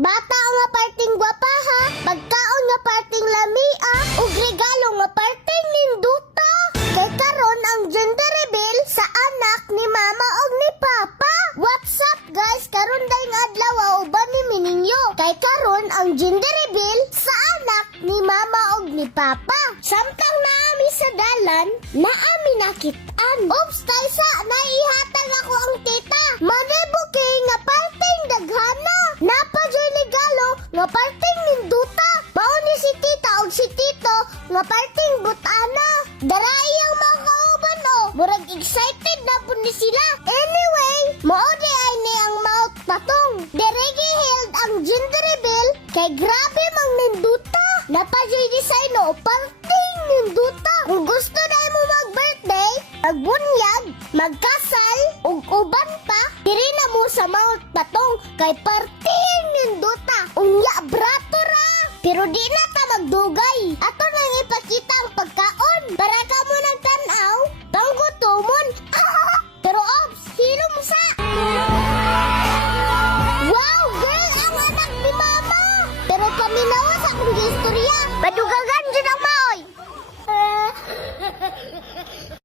Bata nga parting gwapa ha, pagkaon nga parting lamia, ug regalo nga parting ninduta. Kay karon ang gender reveal sa anak ni mama ug ni papa. What's up guys? Karon dayong adlaw uban ni Mininyo. Kay karon ang gender reveal sa anak ni mama ug ni papa. Samtang naami sa dalan, naami nakitaan. Oops, taysa, naihatag ako ang tita. Manebuki nga parting daghana. Napadyoy regalo nga parting ninduta. Mao ni si tita ug si tito nga parting butana. Daray ang mga kauban o. Murag excited na po ni sila. Anyway, mao di ay ni ang mouth patong. Deregi held ang gender reveal kay grabe mang ninduta. Napadyoy design o parting ninduta. Kung gusto na mo mag-birthday, magbunyag, magkasal, ug uban pa, diri na mo sa mouth patong kay parting ninduta. Unya brato ra. Pero di na ta magdugay. Ato nang ipakita ang pagkaon para ka mo nagtanaw, panggutomon. Pero ops, hilom sa. Wow, girl, ang anak ni mama. Pero paminawa sa akong istorya. Padugagan